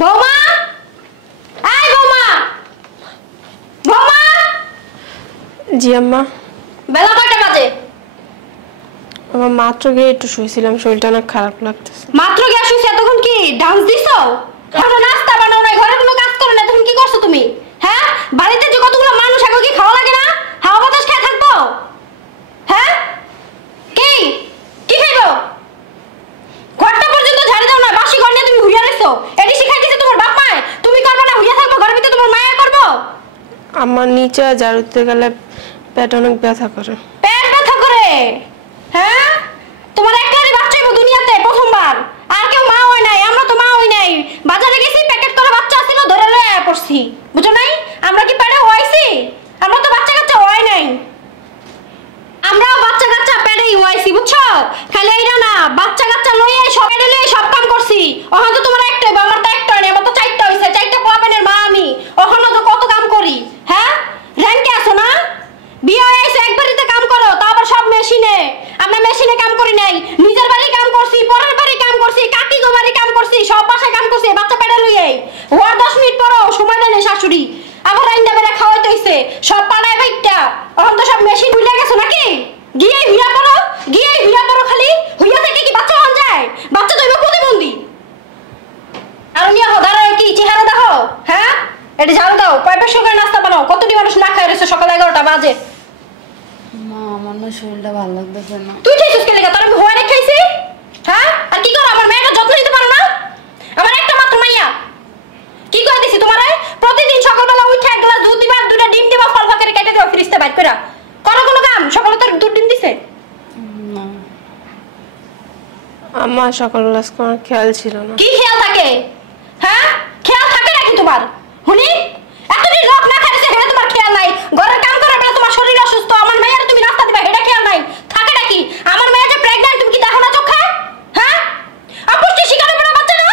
বৌমা, এই বৌমা, বৌমা। জি আম্মা। বেলা কয়টা বাজে? আমার মাত্র গিয়ে একটু শুয়েছিলাম, শরীরটা অনেক খারাপ লাগতেছে। মাত্র গিয়ে শুয়েছি, এতক্ষণ কি ডান্স দিছো? এখনো নাস্তা বানাও নাই, ঘরে কোনো কাজ করো না, তুমি কি করছো তুমি? হ্যাঁ, বাড়িতে যে কতগুলো মানুষ, আগে কি খাওয়া লাগে না? হাওয়া বাতাস খেয়ে থাকবো? হ্যাঁ, কি কি খাইবো? ঘরটা পর্যন্ত ঝাড়ি দাও না, বাসি ঘর নিয়ে তুমি হুইয়া রইছো। এটি শিখাই দিছে তোমার বাপ মায়? তুমি করবে না, হুইয়া থাকবো ঘরের ভিতরে, তোমার মায়া করবো? আমার নিচে ঝাড়ু দিতে গেলে পেট অনেক ব্যথা করে। পেট ব্যথা করে? হ্যাঁ, তোমার একটারই বাচ্চা হইব দুনিয়াতে প্রথমবার। আর কেউ মা হয় নাই, আমরা তো মা হই নাই। বাজারে গেছি, প্যাকেট করা বাচ্চা ছিল, ধরে লয়ে পড়ছি। বুঝো নাই? আমরা কি পেটে হইছি? আমরা তো বাচ্চা কাচ্চা হয় নাই। আমরাও বাচ্চা কাচ্চা পেটেই হইছি, বুঝছো? খালি এইটা না, বাচ্চা কাচ্চা লইয়ে সব পেটে লইয়ে সব কাম করছি। ওখানে তো তোমার একটা হইব, আমার তো একটা হয় না, আমার তো চারটা হইছে। চারটা পোলাপানের মা আমি, ওখানে তো কত কাম করি। হ্যাঁ, র্যাঙ্কে আছো না? বিয়ে হয়ে আইছে, এক বাড়িতে কাম করো, তা আবার সব মেশিনে। আমরা মেশিনে কাম করি নাই, নিজের বাড়ি কাম করছি, পরের বাড়ি কাম করছি, কাকি গো বাড়ি কাম করছি, সব বাসায় কাম করছি। বাচ্চা পেটে লইয়ে ওর 10 মিনিট পরও সময় দেয় না শাশুড়ি। আবার রাইন্দা বেড়া খাওয়াইতে হইছে, সব পাড়ায় বাইকটা। এখন তো সব মেশিন ভুলে গেছো নাকি? গিয়ে হুইয়া পড়ো, গিয়ে হুইয়া পড়ো। খালি হুইয়া থেকে কি বাচ্চা হন যায়? বাচ্চা তো এবার প্রতিবন্ধী। আর নিয়ে হদার কি চেহারা দেখো? হ্যাঁ, এটা ঝাড়ু দাও, কয়বার সকালে নাস্তা বানাও। কতটি মানুষ না খাই রয়েছে, সকাল 11টা বাজে। মা, আমার না শরীরটা ভালো লাগতেছে না। তুই খাইছিস কে লেগে? তোর আমি হওয়া রেখে খাইছি? হ্যাঁ, আর কি করো? আমার মেয়েটা যত্ন নিতে পারো না? আমার একটা মাত্র মাইয়া, কি করে দিছি তোমারে? প্রতিদিন সকালবেলা উঠে এক গ্লাস দুধ দিবা, দুইটা ডিম দিবা, ফল ফাঁকারে কেটে দিবা, ফ্রিজতে বাইর কইরা। করো কোনো কাম? সকালে তোর দুধ ডিম দিছে? না। আমার সকালবেলা কোনো খেয়াল ছিল না। কি খেয়াল থাকে? হ্যাঁ, খেয়াল থাকে নাকি তোমার? হুনি এতদিন রক না খাইছে, হেটা তোমার খেয়াল নাই? ঘরের কাম করার বেলা তোমার শরীর অসুস্থ, আমার মেয়ের তুমি নাস্তা দিবা, হেটা খেয়াল নাই? থাকে নাকি? আমার মেয়ে যে প্রেগন্যান্ট, তুমি কি দেখো না চোখে? হ্যাঁ, অপুষ্টি শিকার হবে না বাচ্চা না?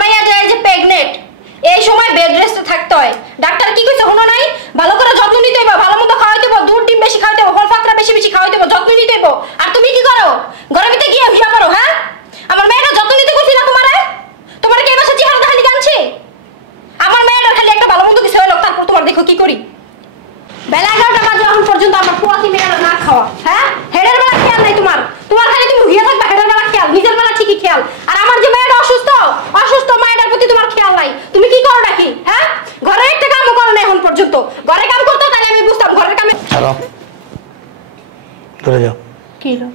মাইয়া যে প্রেগন্যান্ট, এই সময় বেড রেস্টে থাকতে হয়। ডাক্তার কি কইছে শুনো নাই? ভালো করে যত্ন নিতে হইব, ভালো মতো খাওয়াইতে হইব, দুধ ডিম বেশি খাওয়াইতে হইব, ফল ফাকরা বেশি বেশি খাওয়াইতে হইব, যত্ন নিতে হইব। আর তুমি কি করো? ঘরের ভিতরে গিয়ে ভিড়া করো। হ্যাঁ, আমার মেয়েটা যত্ন নিতে কইছি না তোমারে? তোমার কি এবার চেহারা দেখালি জানছি? আমার মেয়েটার খালি একটা ভালো মতো কিছু হলো, তারপর তোমার দেখো কি করি। বেলা 11টা বাজে, এখন পর্যন্ত আমার পোয়াতি মেয়েরা না খাওয়া। হ্যাঁ, হেডের বেলা খেয়াল নাই তোমার। তোমার খালি তুমি ঘুরিয়ে থাকবা, হেডের বেলা খেয়াল, নিজের বেলা ঠিকই খেয়াল। আর আমার যে মেয়েটা অসুস্থ, অসুস্থ মায়ের প্রতি তোমার খেয়াল নাই। তুমি কি করো নাকি? হ্যাঁ, ঘরের একটা কামও করো না এখন পর্যন্ত। ঘরে কাম করতে তাহলে আমি বুঝতাম ঘরের কামে। চলো দূরে যাও। কি হলো?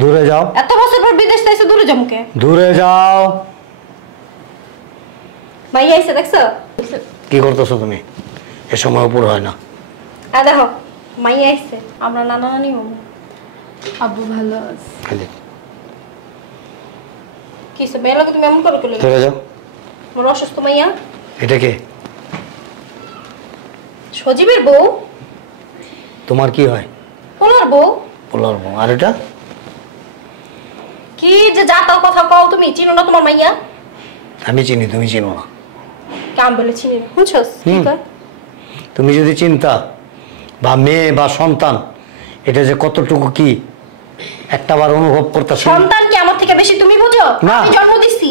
দূরে যাও। এত বছর পর বিদেশ থেকে দূরে যাবো কে? দূরে যাও। ভাই আইছে দেখছো? কি করতেছো তুমি? এ সময় উপর হয় না। দেখো মাই আইছে, আমরা নানা নানি হবো। আব্বু ভালো আছে? খালি কিসে মেয়েলাকে তুমি এমন করে কইলে? দূরে যাও। মোর অসুস্থ মাইয়া। এটা কে? সজীবের বউ। তোমার কি হয়? পোলার বউ। পোলার বউ। আর এটা কি যে জাতাও কথা কও তুমি? চিনো না তোমার মাইয়া? আমি চিনি, তুমি চিনো না। কাম বলে চিনি না, বুঝছস? কি কয়? তুমি যদি চিন্তা বা মেয়ে বা সন্তান, এটা যে কতটুকু কি একটাবার অনুভব করতেছ। সন্তান কি আমার থেকে বেশি তুমি বুঝো? না। আমি জন্ম দিছি।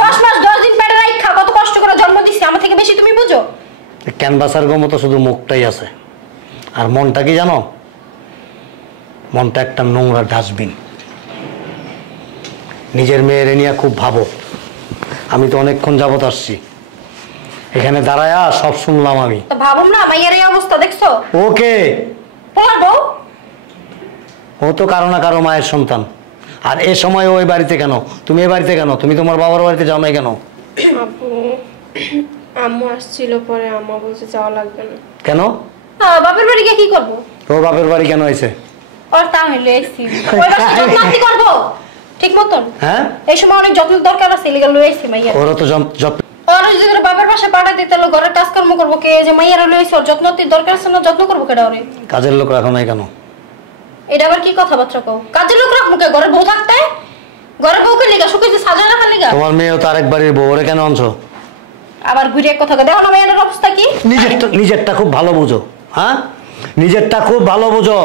10 মাস 10 দিন পেটে রাখা কত কষ্ট করে জন্ম দিছি, আমার থেকে বেশি তুমি বুঝো? ক্যানভাসের মতো শুধু মুখটাই আছে, আর মনটা কি জানো? মনটা একটা নোংরা ডাস্টবিন। নিজের মেয়েরে নিয়ে খুব ভাবো। আমি তো অনেকক্ষণ যাবত আসছি, এখানে দাঁড়ায়া সব শুনলাম আমি। তো ভাবুম না মাইয়ার এই অবস্থা দেখছো? ওকে, পোলার বউ। ও তো কারো না কারো মায়ের সন্তান। আর এ সময় ওই বাড়িতে কেন? তুমি এ বাড়িতে কেন? তুমি তোমার বাবার বাড়িতে যাও নাই কেন? আপু, আম্মু আসছিল, পরে আম্মা বলছে যাওয়া লাগবে না। কেন? বাপের বাড়ি গিয়ে কি করবো? ও বাপের বাড়ি কেন হয়েছে? ওর তা হইলে আইছি, ওই বাসা যত্ন কি করব ঠিক মতন? হ্যাঁ, এই সময় অনেক যত্ন দরকার আছে, এলিগা লই আইছি মাইয়া। ওরা তো যত্ন। আর ওই যে বাপের বাসা পাঠা দিতে হলো, ঘরের কাজকর্ম করবো কে? যে মাইয়ার লই আইছি, ওর যত্ন দরকার আছে না? যত্ন করবো কেডা ওরে? কাজের লোক রাখো নাই কেন? এটা আবার কি কথাবার্তা কও? কাজের লোক রাখবো কে? ঘরের বউ থাকতে? ঘরের বউকে লিগা শুকিয়ে সাজা রাখার লিগা? তোমার মেয়েও তো আরেক বাড়ির বউ, ওরে কেন আনছো? আবার ঘুরে কথা দেখো না মেয়েটার অবস্থা কি। নিজেরটা খুব ভালো বুঝো, হ্যাঁ নিজেরটা খুব ভালো বুঝো,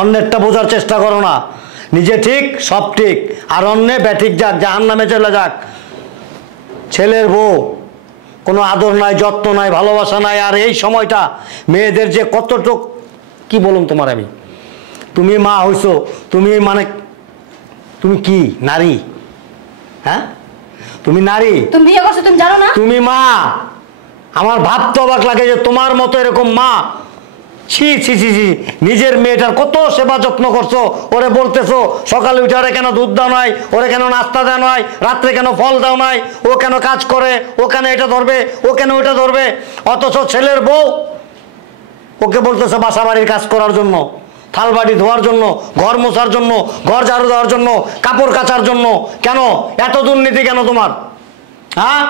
অন্যেরটা বোঝার চেষ্টা করো না। নিজে ঠিক সব ঠিক, আর অন্যে ব্যাঠিক যাক, জাহান্নামে চলে যাক। ছেলের বউ কোনো আদর নাই, যত্ন নাই, ভালোবাসা নাই। আর এই সময়টা মেয়েদের যে কতটুক কি বলুন তোমার আমি, তুমি মা হইছো, তুমি মানে তুমি কি নারী? হ্যাঁ তুমি নারী, তুমি বিয়ে করছো তুমি জানো না? তুমি মা। আমার ভাবতে অবাক লাগে যে তোমার মতো এরকম মা, ছি ছি ছি ছি, নিজের মেয়েটার কত সেবা যত্ন করছো। ওরে বলতেছো সকালে উঠে ওরে কেন দুধ দাও নাই, ওরে কেন নাস্তা দেওয়া নাই, রাত্রে কেন ফল দাও নাই, ও কেন কাজ করে, ও কেন এটা ধরবে, ও কেন ওইটা ধরবে। অথচ ছেলের বউ ওকে বলতেছে বাসা বাড়ির কাজ করার জন্য, থাল বাড়ি ধোয়ার জন্য, ঘর মোছার জন্য, ঘর ঝাড়ু দেওয়ার জন্য, কাপড় কাচার জন্য। কেন এত দুর্নীতি কেন তোমার? হ্যাঁ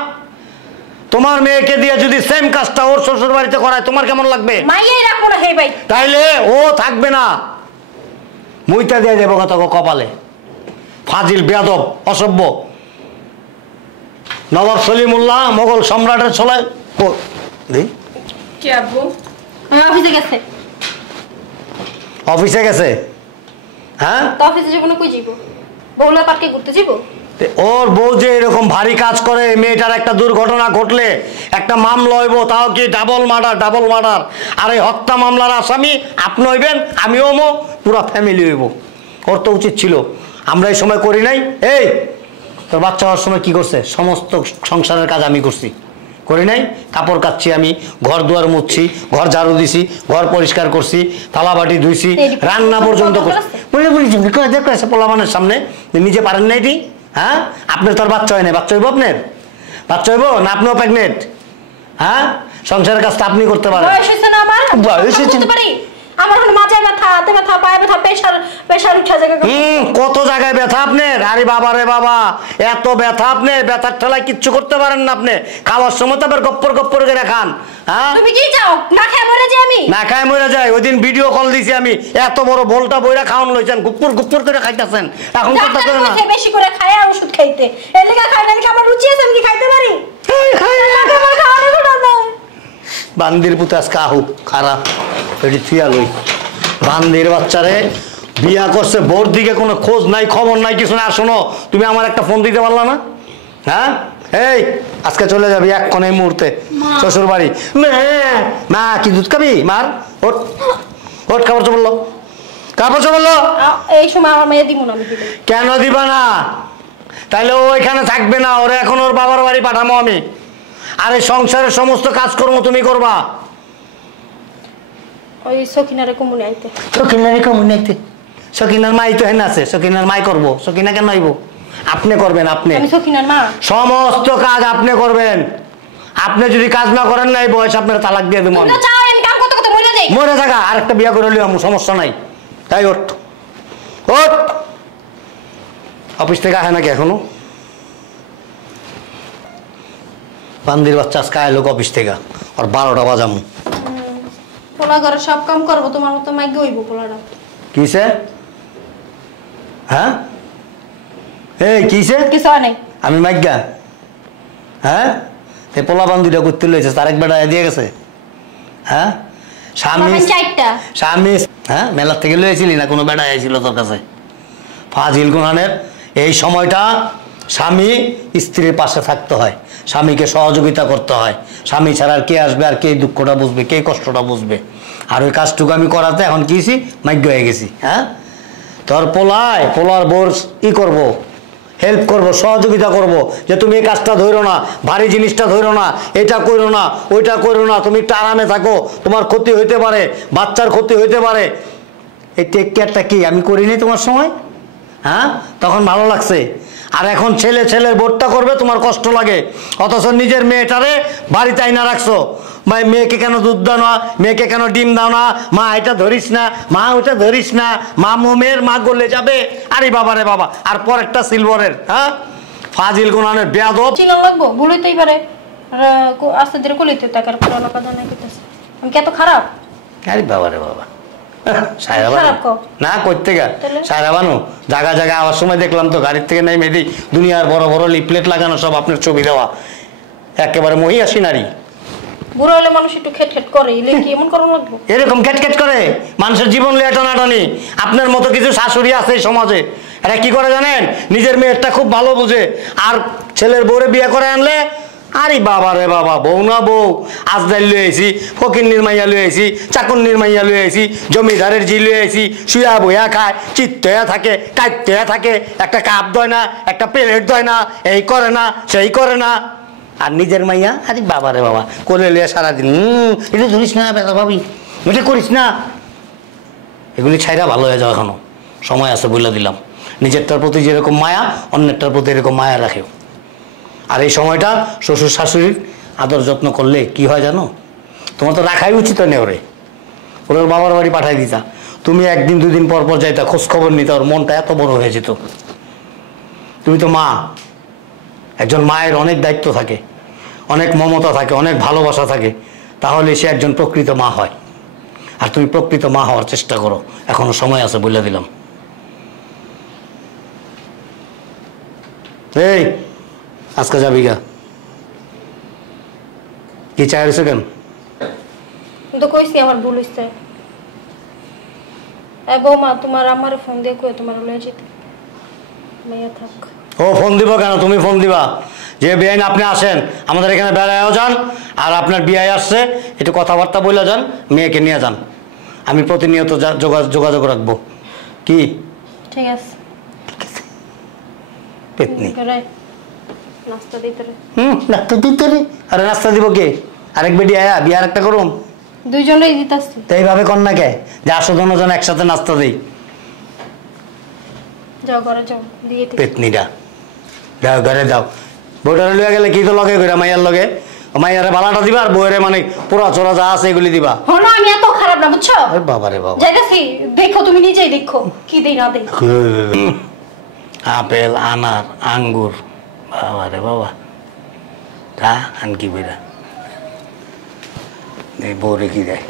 তোমার মেয়েকে দিয়ে যদি সেম কাজটা ওর শ্বশুর বাড়িতে করায় তোমার কেমন লাগবে? মাইয়াই রাখবো না হে ভাই। তাইলে ও থাকবে না, মুইতা দিয়ে যাবো কত কপালে। ফাজিল, বেয়াদব, অসভ্য। নবাব সলিমুল্লাহ মোগল সম্রাটের ছলায় কি আব্বু? অফিসে গেছে। অফিসে গেছে? হ্যাঁ তো অফিসে যাবো না, কই যাবো? বউলা পার্কে ঘুরতে যাবো? ওর বউ যে এরকম ভারী কাজ করে, মেয়েটার একটা দুর্ঘটনা ঘটলে একটা মামলা হইব, তাও কি ডাবল মার্ডার। আর এই হত্যা মামলার আসামি আপনি হইবেন, আমিও মো, পুরো ফ্যামিলি হইব। ওর তো উচিত ছিল, আমরা এই সময় করি নাই। এই তোর বাচ্চা হওয়ার সময় কি করছে? সমস্ত সংসারের কাজ আমি করছি, করি নাই? কাপড় কাচ্ছি আমি, ঘর দুয়ার মুছছি, ঘর ঝাড়ু দিছি, ঘর পরিষ্কার করছি, থালা বাটি ধুইছি, রান্না পর্যন্ত করছি। পোলাবানের সামনে নিজে পারেন না এটি? হ্যাঁ আপনার তো আর বাচ্চা হয় না, বাচ্চা হইব আপনার? বাচ্চা হইব না? আপনিও প্রেগনেন্ট? হ্যাঁ সংসারের কাজটা আপনি করতে পারেন। বয়স হয়েছে না আমার, বয়স হয়েছে। করতে পারি। আমার এখন মাথায় ব্যথা, হাতে ব্যথা, পায়ে ব্যথা, প্রেশার উঠা জায়গা। কত জায়গায় ব্যথা আপনার। আরে বাবা রে বাবা, এত ব্যথা আপনার, ব্যথার ঠেলায় কিচ্ছু করতে পারেন না আপনি। খাওয়ার সময় তো আবার গপ্পর করে খান। হ্যাঁ তুমি কি চাও না খায় মরে যাই আমি? না খায় মরে যায়। ওই দিন ভিডিও কল দিছি আমি, এত বড় বোলটা বইরা খাওয়ান লইছেন, গুপ্পুর করে খাইতেছেন। এখন কথা করে না, বেশি করে খায় আর ওষুধ খাইতে। এর লেগে খাই না, আমার রুচি আছে, আমি কি খাইতে পারি? বান্দির পুতে আজকে আহুক খারাপ এটি থুয়া লই। বান্দির বাচ্চারে বিয়া করছে, বোর দিকে কোনো খোঁজ নাই, খবর নাই, কিছু না। আর শোনো, তুমি আমার একটা ফোন দিতে পারলা না? হ্যাঁ এই আজকে চলে যাবি এক্ষণ এই মুহূর্তে শ্বশুর বাড়ি। মা কি দুধ খাবি? মার ওঠ ওঠ, কাপড় বললো, এই সময় আমার মেয়ে দিব না। আমি দিলে কেন দিবা না? তাইলে ও এখানে থাকবে না, ওরা এখন ওর বাবার বাড়ি পাঠাবো আমি। আর এই সংসারের সমস্ত কাজকর্ম তুমি করবা। ওই সখিনারে কমুনে আইতে। সখিনার মাই তো হেন আছে, সখিনার মাই করবো। সখিনা কেন আইব? আপনি করবেন, আপনি আমি সখিনার মা। সমস্ত কাজ আপনি করবেন। আপনি যদি কাজ না করেন না, এই বয়স আপনার তালাক দিয়ে দেবো। তুমি তো চাও আমি কাম করতে করতে মরে যাই। মরে থাকা, আর একটা বিয়া করে লিও, সমস্যা নাই। তাই ওঠ অফিস থেকে আসে নাকি এখনো? বান্দির বাচ্চা আজকে আইলো অফিস থেকে, আর 12টা বাজামু। পোলা ঘরে সব কাম করবো, তোমার মতো মাইকে হইব পোলাটা। কিসে? হ্যাঁ এই কিসে? কিছু হয় নাই। আমি মাইগা? হ্যাঁ এই পোলা বান্দিটা করতে লইছে, তার এক বেটা দিয়ে গেছে। হ্যাঁ স্বামী হ্যাঁ মেলার থেকে লইছিলি না? কোনো বেটা আইছিল তোর কাছে? ফাজিল গুনানের। এই সময়টা স্বামী স্ত্রীর পাশে থাকতে হয়, স্বামীকে সহযোগিতা করতে হয়। স্বামী ছাড়া আর কে আসবে, আর কে দুঃখটা বুঝবে, কে কষ্টটা বুঝবে? আর ওই কাজটুকু আমি করাতে এখন কিছি মাইগ্য হয়ে গেছি। হ্যাঁ তোর পোলার বোর ই করবো, হেল্প করব, সহযোগিতা করব, যে তুমি এই কাজটা ধরো না, ভারী জিনিসটা ধরো না, এটা করো না, ওইটা করো না, তুমি একটু আরামে থাকো, তোমার ক্ষতি হইতে পারে, বাচ্চার ক্ষতি হইতে পারে। এই টেক কেয়ারটা কি আমি করিনি তোমার সময়? হ্যাঁ তখন ভালো লাগছে। আর এখন ছেলের বোধটা করবে, তোমার কষ্ট লাগে। অথচ নিজের মেয়েটারে বাড়িতে আইনা রাখছো। ভাই মেয়েকে কেন দুধ দাও না, মেয়েকে কেন ডিম দাও না, মা এটা ধরিস না, মা ওটা ধরিস না, মা মোমের মা গলে যাবে। আরে বাবা রে বাবা, আর পর একটা সিলভারের। হ্যাঁ ফাজিল গুনানের বেয়াদব। চিনা লাগবো, ভুলইতেই পারে। আস্তে ধীরে কলিতে টাকার পুরানো কথা নাই করতেছে। আমি কি এত খারাপ? আরে বাবা রে বাবা, না করতে গা সারা বানু জায়গা আওয়ার সময় দেখলাম তো গাড়ির থেকে নাই মেয়েদি দুনিয়ার বড় বড় লিফলেট লাগানো, সব আপনার ছবি দেওয়া। একেবারে মহিয়াসী নারী। বুড়ো হলে মানুষ একটু খেট খেট করে, এলে কি এমন করানো লাগবে? এরকম খেটখেট করে মানুষের জীবন লিয়ে টানাটানি। আপনার মতো কিছু শাশুড়ি আছে এই সমাজে, এরা কি করে জানেন? নিজের মেয়েরটা খুব ভালো বুঝে, আর ছেলের বউরে বিয়ে করে আনলে আরে বাবা রে বাবা, বউ না বউ, আজদাল লুয়ে আইছি, ফকির নির্মাইয়া লুয়ে আইছি, চাকর নির্মাইয়া লুয়ে আইছি, জমিদারের জি লুয়ে আইছি, শুয়া বইয়া খায়, চিত্ত হয়ে থাকে, কাঁদতে থাকে, একটা কাপ দেয় না, একটা প্লেট দেয় না, এই করে না সেই করে না। আর নিজের মাইয়া আরে বাবা রে বাবা, কোলে লিয়ে সারাদিন এটা ধরিস না বেটা ভাবি, এটা করিস না। এগুলি ছাইরা ভালো হয়ে যাও, এখনো সময় আছে বলে দিলাম। নিজেরটার প্রতি যেরকম মায়া, অন্যেরটার প্রতি এরকম মায়া রাখেও। আর এই সময়টা শ্বশুর শাশুড়ির আদর যত্ন করলে কি হয় জানো? তোমার তো রাখাই উচিত নেই, ওর বাবার বাড়ি পাঠাই দিতা, তুমি একদিন দুদিন পর পর যাইতা, খোঁজ খবর নিতা, ওর মনটা এত বড় হয়ে যেত। তুমি তো মা, একজন মায়ের অনেক দায়িত্ব থাকে, অনেক মমতা থাকে, অনেক ভালোবাসা থাকে, তাহলে সে একজন প্রকৃত মা হয়। আর তুমি প্রকৃত মা হওয়ার চেষ্টা করো, এখনো সময় আছে বলে দিলাম। এই আজকে যাবি গা? কি চাই রয়েছে কেন? তো কইছি আমার ভুল হইছে। বৌমা, তোমার আমার ফোন দিয়ে কই তোমার লয়ে যেতে, মেয়ে থাক। ও ফোন দিব কেন? তুমি ফোন দিবা যে বেআইন আপনি আসেন, আমাদের এখানে বেড়ায়ও যান, আর আপনার বিয়ে আসছে, একটু কথাবার্তা বলে যান, মেয়েকে নিয়ে যান। আমি প্রতিনিয়ত যোগাযোগ রাখবো। কি ঠিক আছে? পেতনি নাস্তা দিতে রে। নাস্তা দিতে রে? আরে নাস্তা দিব কে? আরেক বেডি আয়া বিয়ে আরেকটা করুম? দুইজনেই দিতাছি। তো এইভাবে কন্যাকে যে আসো দুজন একসাথে নাস্তা দিই। যাও ঘরে যাও, দিয়ে দিই। পেতনিটা যাও ঘরে যাও। বউটারে লইয়া গেলে কি তো লগে করে মাইয়ার লগে, মাইয়ারে বালাটা দিবা, আর বউয়েরে মানে পোড়া চোরা যা আছে এগুলি দিবা। হলো আমি এত খারাপ না, বুঝছো? বাবা রে বাবা, যাইতাছি, দেখো তুমি নিজেই দেখো কি দেই না দেই। আপেল, আনার, আঙ্গুর, বাবা রে বাবা, আনকি বেরা এই বউরে কি দেয়।